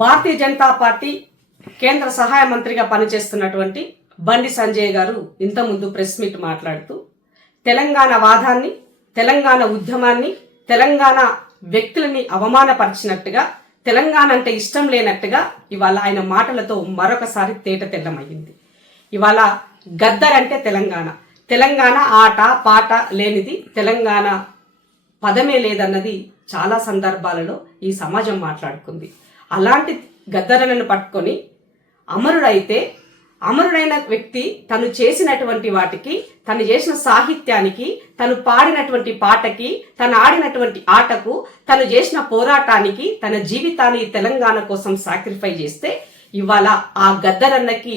Bharatiya Janata party కేంద్ర సహాయ మంత్రిగా పనిచేస్తున్నటువంటి బండి సంజయ్ గారు ఇంతకుముందు ప్రెస్ మీట్ మాట్లాడుతూ తెలంగాణ వాదాన్ని, తెలంగాణ ఉద్యమాన్ని, తెలంగాణ వ్యక్తులని అవమానపరిచినట్టుగా, తెలంగాణ అంటే ఇష్టం లేనట్టుగా ఇవాళ ఆయన మాటలతో మరొకసారి తేట తెల్లమయ్యింది. ఇవాళ గద్దర్ అంటే తెలంగాణ ఆట పాట లేనిది, తెలంగాణ పదమే లేదన్నది చాలా సందర్భాలలో ఈ సమాజం మాట్లాడుకుంది. అలాంటి గద్దరలను పట్టుకొని అమరుడైన వ్యక్తి తను చేసినటువంటి వాటికి, తను చేసిన సాహిత్యానికి, తను పాడినటువంటి పాటకి, తను ఆడినటువంటి ఆటకు, తను చేసిన పోరాటానికి, తన జీవితాన్ని తెలంగాణ కోసం సాక్రిఫై చేస్తే ఇవాళ ఆ గద్దరన్నకి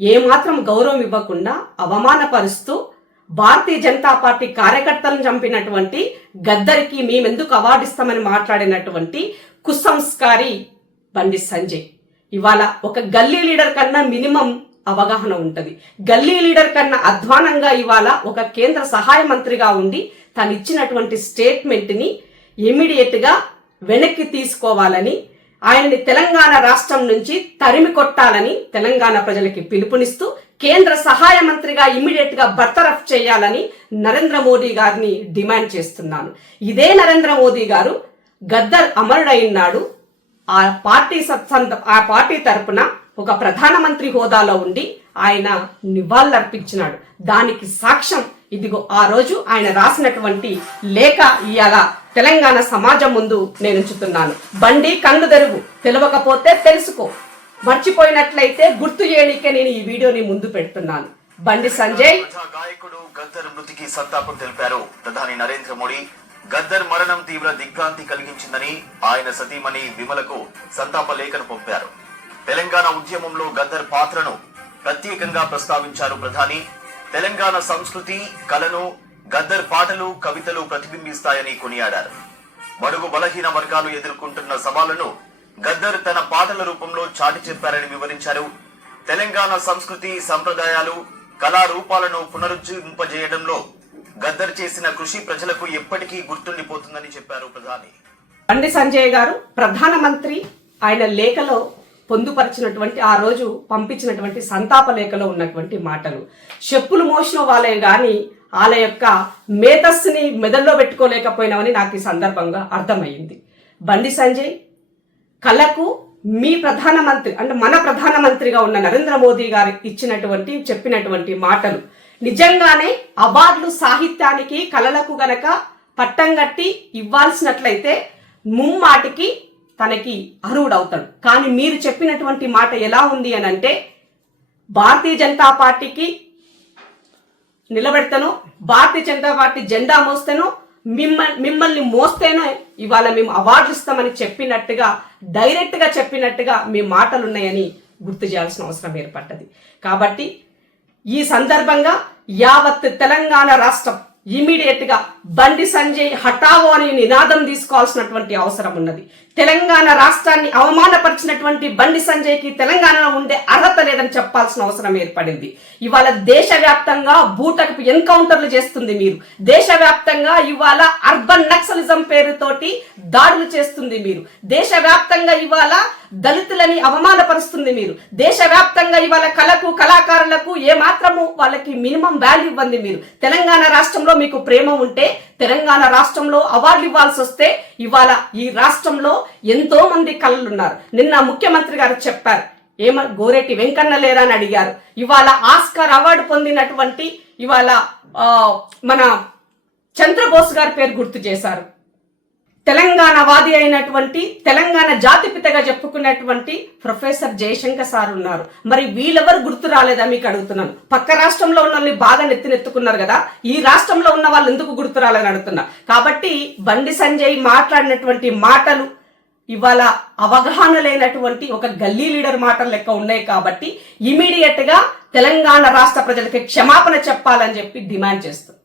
ఏమాత్రం గౌరవం ఇవ్వకుండా అవమానపరుస్తూ భారతీయ జనతా పార్టీ కార్యకర్తలను చంపినటువంటి గద్దరికి మేమెందుకు అవార్డు ఇస్తామని మాట్లాడినటువంటి కుసంస్కారి బండి సంజయ్ ఇవాళ ఒక గల్లీ లీడర్ కన్నా మినిమం అవగాహన ఉంటది. గల్లీ లీడర్ కన్నా అధ్వానంగా ఇవాళ ఒక కేంద్ర సహాయ మంత్రిగా ఉండి తను ఇచ్చినటువంటి స్టేట్మెంట్ ని ఇమీడియట్ గా వెనక్కి తీసుకోవాలని, ఆయనని తెలంగాణ రాష్ట్రం నుంచి తరిమి కొట్టాలని తెలంగాణ ప్రజలకి పిలుపునిస్తూ కేంద్ర సహాయ మంత్రిగా ఇమీడియట్ గా బర్తరఫ్ చేయాలని నరేంద్ర మోదీ గారిని డిమాండ్ చేస్తున్నాను. ఇదే నరేంద్ర మోదీ గారు గద్దర్ అమరుడైనాడు, ఆ పార్టీ తరపున ఒక ప్రధానమంత్రి హోదాలో ఉండి ఆయన నివాళులర్పించినాడు. దానికి సాక్ష్యం ఇదిగో ఆ రోజు ఆయన రాసినటువంటి లేఖ ఇవాళ తెలంగాణ సమాజం ముందు నేను ఉంచుతున్నాను. బండి కళ్ళు తెరుగు, తెలియకపోతే తెలుసుకో, మర్చిపోయినట్లయితే గుర్తు చేయడానికే నేను ఈ వీడియోని ముందు పెడుతున్నాను. బండి సంజయ్ గాయకుడు గద్దర్ మృతికి సంతాపం తెలిపారు ప్రధాని నరేంద్ర మోడీ. గద్దర్ మరణం తీవ్ర దిగ్భ్రాంతి కలిగించిందని ఆయన సతీమణి విమలకు సంతాప లేఖను పంపారు. తెలంగాణ ఉద్యమంలో గద్దర్ పాత్రను ప్రత్యేకంగా ప్రస్తావించారు ప్రధాని. తెలంగాణ సంస్కృతి, కళను గద్దర్ పాటలు, కవితలు ప్రతిబింబిస్తాయని కొనియాడారు. బడుగు బలహీన వర్గాలు ఎదుర్కొంటున్న సవాళ్లను గద్దర్ తన పాటల రూపంలో చాటి చెప్పారని వివరించారు. తెలంగాణ సంస్కృతి, సంప్రదాయాలు, కళారూపాలను పునరుజ్జీవింపజేయడంలో గద్దర్ చేసిన కృషి ప్రజలకు ఎప్పటికీ గుర్తుండిపోతుందని చెప్పారు ప్రధాని. బండి సంజయ్ గారు ప్రధానమంత్రి ఆయన లేఖలో పొందుపరిచినటువంటి, ఆ రోజు పంపించినటువంటి సంతాప లేఖలో ఉన్నటువంటి మాటలు చెప్పులు మోసిన వాళ్ళే గాని వాళ్ళ యొక్క మేధస్సుని మెదడులో పెట్టుకోలేకపోయినామని నాకు ఈ సందర్భంగా అర్థమైంది. బండి సంజయ్ కళకు మీ ప్రధానమంత్రి అంటే మన ప్రధానమంత్రిగా ఉన్న నరేంద్ర మోదీ గారు చెప్పినటువంటి మాటలు నిజంగానే అవార్డులు సాహిత్యానికి, కళలకు గనక పట్టం కట్టి ఇవ్వాల్సినట్లయితే ముమ్మాటికి తనకి అర్హుడవుతాడు. కానీ మీరు చెప్పినటువంటి మాట ఎలా ఉంది అని అంటే, భారతీయ జనతా పార్టీకి నిలబెడతాను, భారతీయ జనతా పార్టీ జెండా మోస్తేనో మిమ్మల్ని మోస్తేనో ఇవాళ మేము అవార్డులు ఇస్తామని చెప్పినట్టుగా, డైరెక్ట్ గా చెప్పినట్టుగా మీ మాటలున్నాయని గుర్తు చేయాల్సిన అవసరం ఏర్పడ్డది. కాబట్టి ఈ సందర్భంగా యావత్ తెలంగాణ రాష్ట్రం ఇమీడియట్ గా బండి సంజయ్ హఠావో అని నినాదం తీసుకోవాల్సినటువంటి అవసరం ఉన్నది. తెలంగాణ రాష్ట్రాన్ని అవమానపరిచినటువంటి బండి సంజయ్ కి తెలంగాణలో ఉండే అర్హత లేదని చెప్పాల్సిన అవసరం ఏర్పడింది. ఇవాళ దేశవ్యాప్తంగా బూటకు ఎన్కౌంటర్లు చేస్తుంది మీరు. దేశవ్యాప్తంగా ఇవాళ అర్బన్ నక్సలిజం పేరుతోటి దాడులు చేస్తుంది మీరు. దేశవ్యాప్తంగా ఇవాళ దళితులని అవమానపరుస్తుంది మీరు. దేశవ్యాప్తంగా ఇవాళ కళకు, కళాకారులకు ఏమాత్రము వాళ్ళకి మినిమం వాల్యూ ఇవ్వండి మీరు. తెలంగాణ రాష్ట్రంలో మీకు ప్రేమ ఉంటే తెలంగాణ రాష్ట్రంలో అవార్డులు ఇవ్వాల్సి వస్తే ఇవాళ ఈ రాష్ట్రంలో ఎంతో మంది కళలు ఉన్నారు. నిన్న ముఖ్యమంత్రి గారు చెప్పారు, గోరెటి వెంకన్న లేరా అని అడిగారు. ఇవాళ ఆస్కార్ అవార్డు పొందినటువంటి ఇవాళ మన చంద్రబోస్ గారి పేరు గుర్తు చేశారు. తెలంగాణ వాది అయినటువంటి, తెలంగాణ జాతిపితగా చెప్పుకున్నటువంటి ప్రొఫెసర్ జయశంకర్ సార్ ఉన్నారు. మరి వీళ్ళెవరు గుర్తు రాలేదా మీకు అడుగుతున్నాను. పక్క రాష్ట్రంలో ఉన్న వాళ్ళని బాగా నెత్తినెత్తుకున్నారు కదా, ఈ రాష్ట్రంలో ఉన్న వాళ్ళు ఎందుకు గుర్తు రాలేదని అడుగుతున్నా. కాబట్టి బండి సంజయ్ మాట్లాడినటువంటి మాటలు ఇవాళ అవగాహన లేనటువంటి ఒక గల్లీ లీడర్ మాటలు లెక్క ఉన్నాయి. కాబట్టి ఇమీడియట్ గా తెలంగాణ రాష్ట్ర ప్రజలకి క్షమాపణ చెప్పాలని చెప్పి డిమాండ్ చేస్తారు.